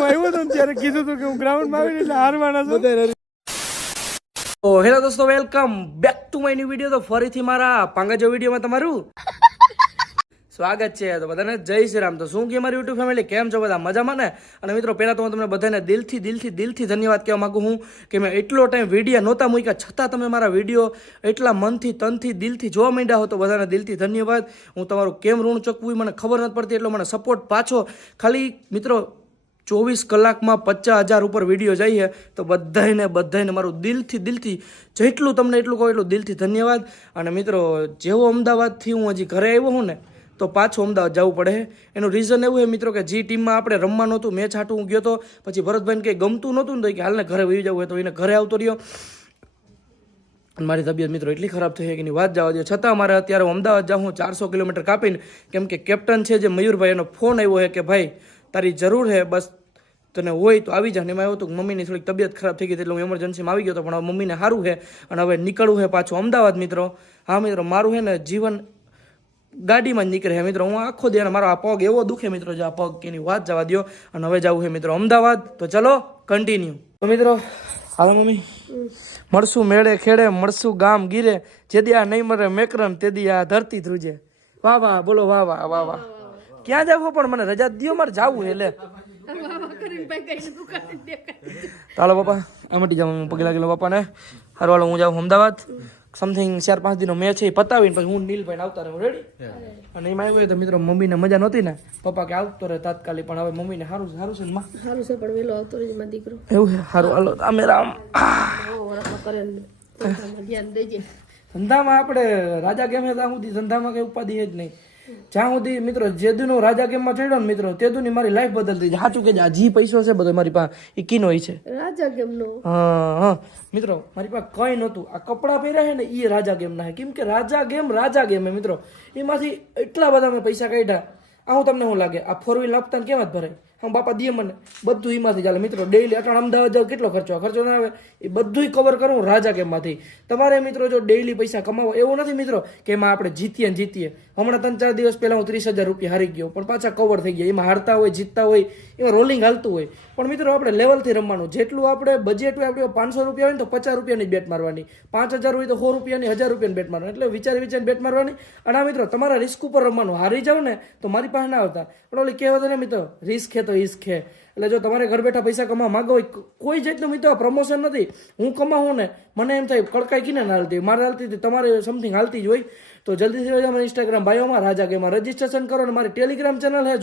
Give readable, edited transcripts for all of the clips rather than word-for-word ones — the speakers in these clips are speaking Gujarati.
આવ્યો તો ત્યારે કીધું હતું કે હું ગ્રાઉન્ડમાં આવીને એટલે હારવાના છું. તો હેલો દોસ્તો, welcome back to my new video. તો ફરીથી મારા પાંગજો વિડીયોમાં તમારું સ્વાગત છે. તો બધાને જય શ્રી રામ. તો શું કે મારી યુટ્યુબ ફેમિલી, કેમ છો બધા? મજામાં ને? અને મિત્રો, પહેલાં તો હું તમને બધાને દિલથી ધન્યવાદ કહેવા માંગુ છું કે મેં એટલો ટાઈમ વિડીયો નહોતા મૂક્યા, છતાં તમે મારા વિડીયો એટલા મનથી તનથી દિલથી જોવા માંડ્યા હો. તો બધાને દિલથી ધન્યવાદ. હું તમારું કેમ ઋણ ચૂકવું મને ખબર નથી પડતી, એટલો મને સપોર્ટ પાછો. ખાલી મિત્રો 24 કલાકમાં 50,000 ઉપર વિડીયો જઈએ તો બધાને મારું દિલથી જેટલું તમને એટલું કહું એટલું દિલથી ધન્યવાદ. અને મિત્રો, જેવો અમદાવાદથી હું હજી ઘરે આવ્યો હું ને તો પાછું અમદાવાદ જવું પડે. એનું રીઝન એવું છે મિત્રો કે જે ટીમમાં આપણે રમવાનું હતું મેચ હાટું હું ગયો હતો, પછી ભરતભાઈને કંઈ ગમતું નહોતું ને તો કે હાલને ઘરે વહી જવું હોય તો એને ઘરે આવતો રહ્યો. અને મારી તબિયત મિત્રો એટલી ખરાબ થઈ કે એની વાત જવા દો, છતાં મારે અત્યારે અમદાવાદ જાઉં 400 કિલોમીટર કાપીને, કેમ કે કેપ્ટન છે જે મયુરભાઈ, એનો ફોન આવ્યો છે કે ભાઈ તારી જરૂર છે, બસ તને હોય તો આવી જા. ને એમાં એવું હતું કે મમ્મીની થોડીક તબિયત ખરાબ થઈ ગઈ એટલે હું એમરજન્સીમાં આવી ગયો હતો, પણ હવે મમ્મીને સારું છે અને હવે નીકળવું છે પાછું અમદાવાદ. મિત્રો હા મિત્રો, મારું છે ને જીવન ગાડીમાં જ નીકળે છે મિત્રો. હું આખો દે મારો આ પગ એવો દુખે મિત્રો, જે આ પગ કે એની વાત જવા દો. અને હવે જવું છે મિત્રો અમદાવાદ. તો ચલો કન્ટિન્યુ. તો મિત્રો હાલો મમ્મી, મળશું મેળે ખેડે, મળશું ગામ ગીરે, જેદી આ નહીં મરે મેકરન તેદી આ ધરતી ધ્રુજે. વાહ વાહ, બોલો વાહ વાહ વાહ વાહ. ક્યાં જાવ પણ મને રજા દો, મારે જવું એટલે. ચાલો બાપા, આમટી જાવ પગે લાગેલો બાપાને. હારવાળો હું જાઉં અમદાવાદ. સમથિંગ 4-5 દિનનો મેચ છે, પતાવીને પછી હું નીલભાઈ આવતા રહું. રેડી? અને એમાં એવું તો મિત્રો મમ્મીને મજા નહોતી ને, પપ્પા કે આવતો રહે તાત્કાલિક, પણ હવે મમ્મીને સારું છે ને માં? સારું છે, પણ વેલો આવતો રહે દીકરો. એવું છે? સારું હાલો. અમે રામ ધ્યાન દેજે. ધંધામાં આપણે રાજા ગેમ છે ત્યાં સુધી ધંધામાં કઈ ઉપાધિ છે જ નહીં. જ્યાં સુધી મિત્રો જેદુનો રાજા ગેમમાં ચડ્યો ને મિત્રો, તેદુની મારી લાઈફ બદલતી જાય. સાચું કે જી પૈસો છે બધો મારી પાસે, એ કીનો છે રાજા ગેમનો. હા મિત્રો, મારી પાસે કઈ નહોતું. આ કપડા પહેર્યા છે ને એ રાજા ગેમના છે, કેમ કે રાજા ગેમ મિત્રો, એમાંથી એટલા બધા મેં પૈસા કાઢ્યા. આ હું તમને શું લાગે, આ 4 વ્હીલ આપતા ને કેમ જ ભરાય? હા બાપા દે મને, બધું એમાંથી ચાલે મિત્રો. ડેઈલી અટાણ અમદાવાદ જાવ કેટલો ખર્ચો ના આવે, એ બધું કવર કરું રાજા ગેમમાંથી. તમારે મિત્રો જો ડેઈલી પૈસા કમાવો, એવું નથી મિત્રો કે એમાં આપણે જીતીએ. હમણાં 3-4 દિવસ પહેલા હું 30,000 રૂપિયા હારી ગયો, પણ પાછા કવર થઈ ગયા. એમાં હારતા હોય જીતતા હોય, એમાં રોલિંગ હાલતું હોય. પણ મિત્રો આપણે લેવલથી રમવાનું. જેટલું આપણે બજેટ હોય, આપણે 500 રૂપિયા હોય ને તો 50 રૂપિયાની બેટ મારવાની, 5,000 હોય તો 100 રૂપિયાની 1,000 રૂપિયાની બેટ મારવાની. એટલે વિચારી બેટ મારવાની. અને આ મિત્રો તમારા રિસ્ક ઉપર રમવાનું. હારી જાવ ને તો મારી પાસે ના આવતા, પણ ઓલી કહેવત ને મિત્રો, રિસ્ક હે તો ઈસ્ક હે. એટલે જો તમારે ઘર બેઠા પૈસા કમાવા માંગો હોય, કોઈ જાતનું મિત્રો પ્રમોશન નથી. હું કમાવું ને મને એમ થાય કડકાઈ કીને ના હાલતી, મારે હાલતી હતી, તમારે સમથિંગ હાલતી જ હોય. તો જલ્દીથી અમારા ઇન્સ્ટાગ્રામ બાયોમાં રાજા ગેમમાં રજીસ્ટ્રેશન કરો, અને મારી ટેલિગ્રામ ચેનલ હે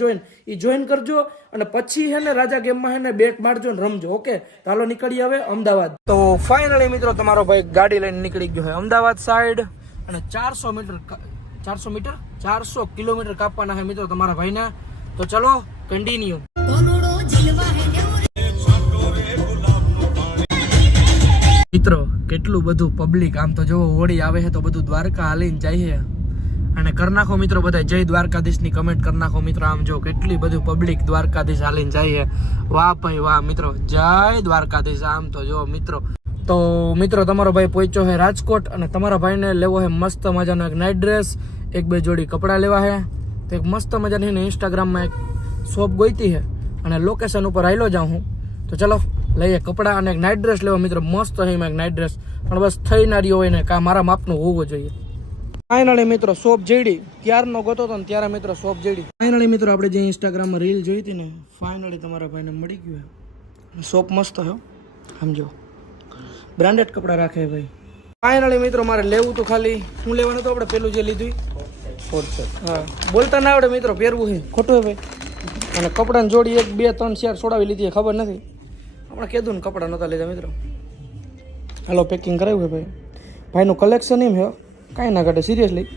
જોઈન કરજો. અને પછી હે ને રાજા ગેમમાં હે ને બેટ મારજો ને રમજો. ઓકે, ચાલો નીકળી હવે અમદાવાદ. તો ફાઇનલી મિત્રો તમારો ભાઈ ગાડી લઈને નીકળી ગયો છે અમદાવાદ સાઈડ. અને 400 કિલોમીટર કાપવાના છે મિત્રો તમારા ભાઈને. તો ચલો કન્ટિન્યુ. મિત્રો કેટલું બધું પબ્લિક, આમ તો જો હોળી આવે છે તો બધું દ્વારકા હાલીને જાય છે. અને કરી નાખો મિત્રો બધા જય દ્વારકાધીશની કમેન્ટ કરી નાખો મિત્રો. આમ જો કેટલી બધું પબ્લિક દ્વારકાધીશ હાલીને જાય છે. વાહ ભાઈ વાહ મિત્રો, જય દ્વારકાધીશ. આમ તો જો મિત્રો, તો મિત્રો તમારો ભાઈ પહોંચ્યો છે રાજકોટ, અને તમારા ભાઈને લેવો છે મસ્ત મજાનો એક નાઇટ ડ્રેસ, 1-2 જોડી કપડાં લેવા છે. તો એક મસ્ત મજાની ઇન્સ્ટાગ્રામમાં એક શોપ ગોઈતી છે, અને લોકેશન ઉપર આવેલો જાઉં હું. તો ચલો લઈએ કપડાં અને એક નાઇટ ડ્રેસ લેવા મિત્રો. મસ્ત છે એમાં એક નાઇટ ડ્રેસ, પણ બસ થઈ ના રહ્યો હોય ને કાં મારા માપનું હોવું જોઈએ. ફાઇનલી મિત્રો શોપ જડી, ક્યારનો ગોતો હતો ને ત્યારે મિત્રો શોપ જડી. ફાઇનલી મિત્રો આપણે જે ઇન્સ્ટાગ્રામમાં રીલ જોઈ હતી ને, ફાઇનલી તમારા ભાઈને મળી ગયું. શોપ મસ્ત છે, સમજો બ્રાન્ડેડ કપડાં રાખે ભાઈ. ફાઇનલી મિત્રો મારે લેવું તો ખાલી હું લેવાનું તો આપણે પેલું જે લીધું હા, બોલતા ના આવડે મિત્રો, પહેરવું છે ખોટું છે ભાઈ. અને કપડાની જોડી 1, 2, 3, 4 છોડાવી લીધી, ખબર નથી. હમણાં કીધું ને કપડાં નહોતા લીધા મિત્રો. હાલો પેકિંગ કરાવ્યું છે ભાઈ. ભાઈનું કલેક્શન એમ છે, કાંઈ ના ઘટે સિરિયસલી.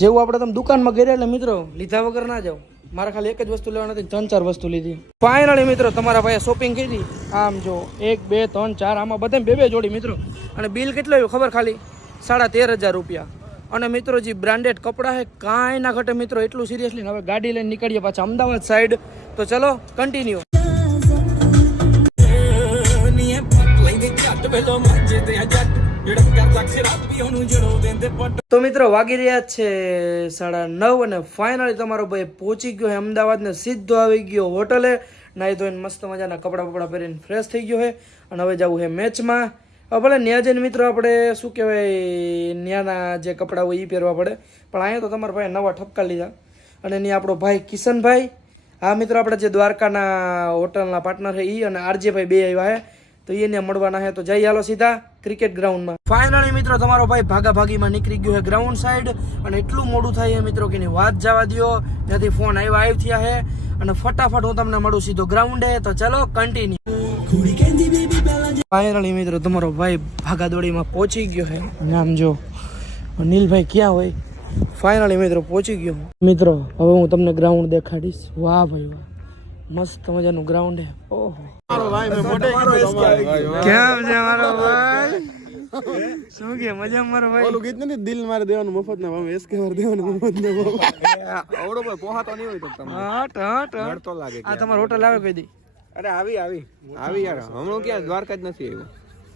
જેવું આપણે તમે દુકાનમાં ગયા એટલે મિત્રો લીધા વગર ના જાઓ. મારે ખાલી એક જ વસ્તુ લેવા નથી, 3-4 વસ્તુ લીધી. ફાઇનલી મિત્રો તમારા ભાઈએ શોપિંગ કરી. આમ જો 1, 2, 3, 4, આમાં બધા 2-2 જોડી મિત્રો. અને બિલ કેટલું આવ્યું ખબર? ખાલી 13,500 રૂપિયા. અને મિત્રો જે બ્રાન્ડેડ કપડાં છે કાંઈ ના ઘટે મિત્રો, એટલું સિરિયસલી. હવે ગાડી લઈને નીકળીએ પાછા અમદાવાદ સાઈડ. તો ચલો કન્ટિન્યુ. તો મિત્રો વાગી રહ્યા છે 9:30 અને ફાઇનલી તમારો ભાઈ પહોંચી ગયો છે અમદાવાદ ને સીધો આવી ગયો હોટલે. નાહી ધોઈને મસ્ત મજાના કપડાં બપડા પહેરીને ફ્રેશ થઈ ગયો છે અને હવે જવું છે મેચમાં. હવે ભલે ન્યા જઈને મિત્રો આપણે શું કહેવાય ન્યાના જે કપડાં હોય એ પહેરવા પડે, પણ અહીંયા તો તમારા ભાઈ નવા ઠપકા લીધા. અને ત્યાં આપણો ભાઈ કિશનભાઈ, હા મિત્રો આપણે જે દ્વારકાના હોટલના પાર્ટનર છે એ અને આરજે ભાઈ બે આવ્યા છે, તો એને મળવાના છે. તો જઈ હાલો સીધા ક્રિકેટ ગ્રાઉન્ડમાં. ફાઇનલી મિત્રો તમારો ભાઈ ભાગાભાગીમાં નીકળી ગયો છે ગ્રાઉન્ડ સાઈડ, અને એટલું મોડું થાય છે મિત્રો કે વાત જવા દો. ત્યાંથી ફોન આવ્યા થયા છે અને ફટાફટ હું તમને મળું સીધો ગ્રાઉન્ડે. તો ચલો કન્ટિન્યુ. ફાઇનલી મિત્રો તમારો ભાઈ ભાગાદોડીમાં પહોંચી ગયો છે. નામ જો નીલભાઈ ક્યાં હોય. ફાઇનલી મિત્રો પહોંચી ગયો મિત્રો. હવે હું તમને ગ્રાઉન્ડ દેખાડીશ. વાહ ભાઈ વાહ, મસ્ત મજાનું ગ્રાઉન્ડ છે. ઓહો કેમ છે મારો ભાઈ? શું કે મજા મારો ભાઈ? ઓલું ગીત નથી દિલ મારે દેવાનું મફત ના ભાવ, એસકે મારે દેવાનું મફત ના ભાવ. આવડો ભાઈ પોહાતો નહીં હોય તો તમને હટ હટ નડતો લાગે. આ તમારો હોટલ આવે કોઈ દી? અરે આવી યાર, હમણાં ક્યાં દ્વારકા જ નથી આવ્યું.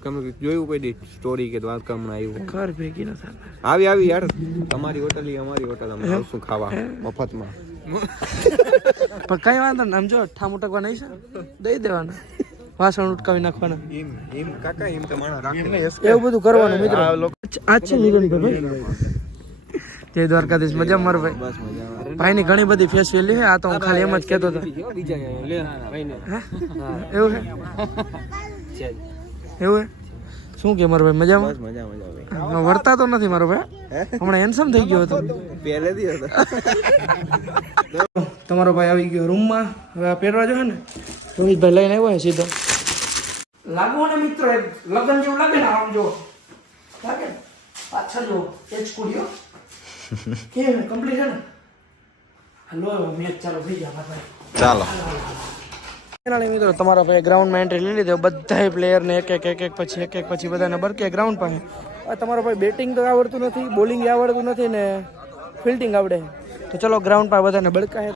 તમે જોયું કોઈ દી સ્ટોરી કે દ્વારકા હમણાં આવ્યું? ઘર ભેગી ન થાય. આવી યાર, તમારી હોટલ અમારી હોટલ, અમે આવશું ખાવા મફતમાં. પણ કઈ વાંધો ને, આમ જો ઠામ ઉટકવા નહીં છે દઈ દેવાના, વાસણ ઉટકાવી નાખવાના, એમ કાકા એમ તો માણસ રાખે એવું બધું કરવાનું મિત્રો. આ છે નિગનભાઈ ભાઈ. જય દ્વારકાધીશ. મજા મારો ભાઈ? બસ મજા. ભાઈ ની ઘણી બધી ફેસ વેલ્યુ છે. આ તો હું ખાલી એમ જ કહેતો હતો. એવું છે એવું છે? શું કે મારો ભાઈ મજામાં? બસ મજા. વર્તા તો નથી મારો ભાઈ, હમણાં હેન્ડસમ થઈ ગયો હતો. પહેલેથી હતો. તમારો ભાઈ આવી ગયો રૂમમાં. હવે આ પહેરવા જો ને રોહિતભાઈ લઈને આવ્યો છે સીધો. લાગો ને મિત્રો, લગન જેવું લાગે ને. આમ જો લાગે પાછળ જો એચ કુડિયો કેમ કમ્પ્લીટ છે ને. હલો મેચ ચાલુ થઈ ગયા ભાઈ. ચાલો ફાઇનલી મિત્રો તમારા ભાઈ ગ્રાઉન્ડમાં એન્ટ્રી લઈ લીધી. બધા પ્લેયર ને એક એક પછી બધાને બરકે ગ્રાઉન્ડ પાસે. તમારો ભાઈ બેટિંગ તો આવડતું નથી, બોલિંગ આવડતું નથી ને ફિલ્ડિંગ આવડે. તો ચલો ગ્રાઉન્ડ પર બધાને બળકાય.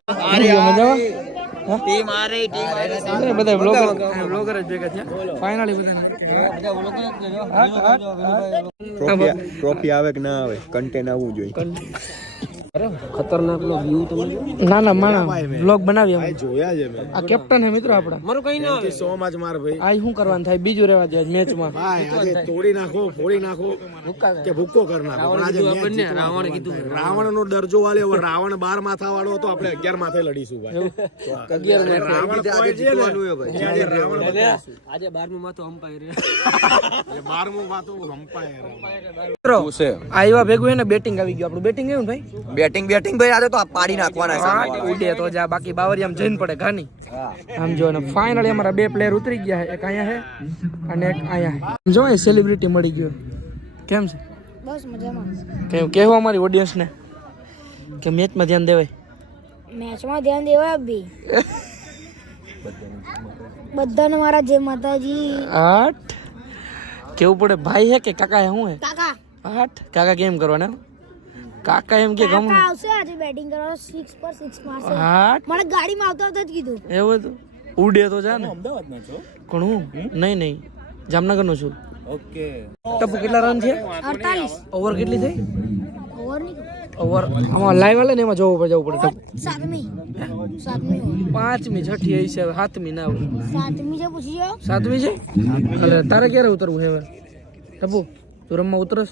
બધા બ્લોગર જ ભેગા થયા. ફાઇનલી બધા ટ્રોફી આવે કે ના આવે, કન્ટેન્ટ આવવું જોઈએ. ખતરનાક વ્યૂ તમે ના ના માણા બ્લોગ બનાવી અમે જોયા છે મેં. આ કેપ્ટન હે મિત્રો આપડા. મારું કઈ ના આવે. સો માં જ માર ભાઈ. આ શું કરવાનું થાય બીજું રહેવા દે મેચમાં. ભાઈ આજે તોડી નાખો, ફોડી નાખો કે ભૂક્કો કરી નાખો. પણ આજે મેચ જીતવાનું. રાવણે કીધું રાવણનો દરજ્જો વાલે. હવે રાવણ 12 માથા વાળો હતો, આપણે 11 માથે લડીશું ભાઈ. રાવણ આજે જીતવાનું હે ભાઈ. આજે રાવણ આજે 12મું માથું અમ્પાયર એ 12મું માથું અમ્પાયર. મિત્રો આ એવા ભેગું હે ને બેટિંગ આવી ગયું. આપણું બેટિંગ આવ્યું ભાઈ. બેટિંગ ભાઈ આજે તો આ પાડી નાખવાના છે. ઉડે તો જા, બાકી બાવરિયામાં જઈને પડે ઘાની. આમ જો ને ફાઇનલી અમારા બે પ્લેયર ઉતરી ગયા છે. એક અહીંયા છે અને એક અહીંયા છે. જો એ સેલિબ્રિટી મળી ગયો. કેમ છે? બસ મજામાં. કહેવું અમારી ઓડિયન્સ ને કે મેચમાં ધ્યાન દેવાય. મેચમાં ધ્યાન દેવાય બી. બધાને મારા જય માતાજી. આઠ કેવું પડે ભાઈ હે કે કાકા હે? શું હે કાકા? આઠ કાકા કેમ કરવાના? કાકા એમ કે ગમ કાકા આવશે આજે બેટિંગ કરવાનો. 6 પર 6 મારશે. આઠ મને ગાડીમાં આવતા જ કીધું. એવું હતું. ઉડે તો જા ને. અમદાવાદમાં છો? કોણ હું? નહીં જામનગરનો છું. ઓકે. ટપુ કેટલા રન છે? 48. ઓવર કેટલી થઈ? ઓવર ની ઓવર આમાં લાઈવ આલે ને એમાં જવું પડે ટપુ. 7મી. 5મી 6ઠી હશે, હવે 7મી ના આવે. 7મી જે પૂછી જાઓ. 7મી છે? એટલે તારે ક્યારે ઉતરવું છે હવે ટપુ? તું રમવા ઉતરસ?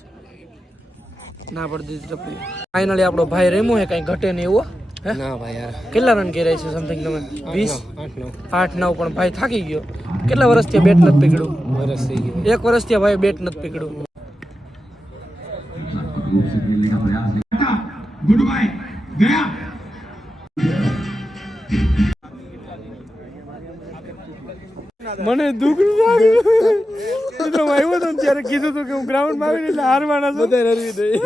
ના પડતી ટપુ. ફાઇનલી આપણો ભાઈ રેમો હે, કઈ ઘટે નહીં એવો. ના ભાઈ યાર કેટલા રન કર્યા છે સમથિંગ તમે? 20 8 9. પણ ભાઈ થાકી ગયો. કેટલા વર્ષથી બેટ નથી પકડ્યું? વર્ષ થઈ ગયું. 1 વર્ષથી ભાઈ બેટ નથી પકડ્યું. મને દુઃખ લાગ્યું. મિત્રો આવ્યો તો ત્યારે કીધું હતું કે હું ગ્રાઉન્ડમાં આવીને એટલે હારવાના છું. બધા રરવી દઈ.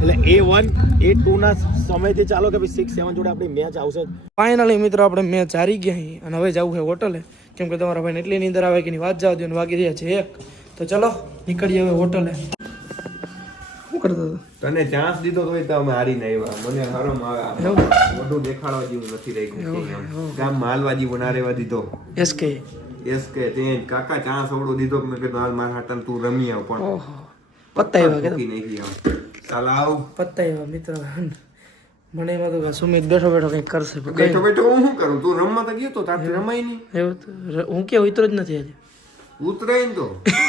એટલે A1 A2 ના સમયથી ચાલો કે ભાઈ 6 7 જોડે આપણી મેચ આવશે. ફાઇનલી મિત્રો આપણે મેચ હારી ગયા અહીં અને હવે જવું છે હોટલે. કેમ કે તમારા ભાઈને એટલી નીંદર આવે કે ની વાત જવા દો ને વાગી રહ્યા છે 1. તો ચલો નીકળીએ હવે હોટલે. શું કરતો હતો? તને ચાન્સ દીધો તોય તો અમે હારી નહીં આવ્યા. મને હરમ આવે. બધું દેખાડવા જેવું નથી રાખ્યું. કામ માલવા જેવું ના રહેવા દીધો. એસકે તે કાકા ચાન્સ આવડો દીધો કે મેં કીધું હાલ મારા હાટન તું રમી આવ. પણ પત્તા એવા કે નહીં આવ. ચાલ આવ. પત્તા એવા મિત્રો મને એમાં તો સુમિત બેઠો બેઠો કંઈક કરશે પણ બેઠો બેઠો હું શું કરું? તું રમવા તો ગયો તો તારથી રમાય નહીં. એવું તો હું કે ઉતરો જ નથી આજે ઉતરાય ને તો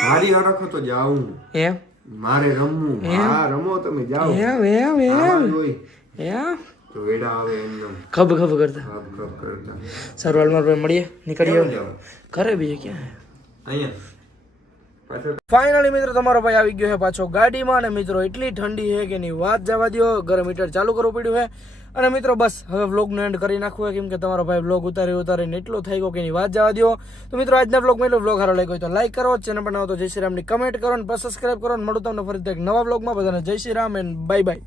મારી હરખ તો જાઉં, એમ મારે રમવું. હા રમો તમે જાઓ. એમ એમ એમ આવાજ હોય એમ તો વેડા આવે એમનેમ ખબ ખબ કરતા ખબ ખબ કરતા. સરવાળ માર ભાઈ મળીએ નીકળીએ કેમ જાવ? ઘરે બીજે ક્યાં અહીંયા પાછળ ફાઇનલી મિત્રો તમારો ભાઈ આવી ગયો છે પાછો ગાડીમાં અને મિત્રો એટલી ઠંડી છે કે એની વાત જવા દો, ગરમ હીટર ચાલુ કરવું પડ્યું છે અને મિત્રો બસ હવે વ્લોગનો એન્ડ કરી નાખવું છે કેમ કે તમારો ભાઈ વ્લોગ ઉતારીને એટલો થઈ ગયો કે એની વાત જવા દો. તો મિત્રો આજના વ્લોગમાં એટલો વ્લોગ સારો લાગ્યો હોય તો લાઈક કરો, ચેનલ પર નવો તો જય શ્રી રામની કમેન્ટ કરો અને સબસ્ક્રાઈબ કરો અને મળું તમને ફરીથી એક નવા વ્લોગમાં. બધાને જય Shri Ram and bye bye.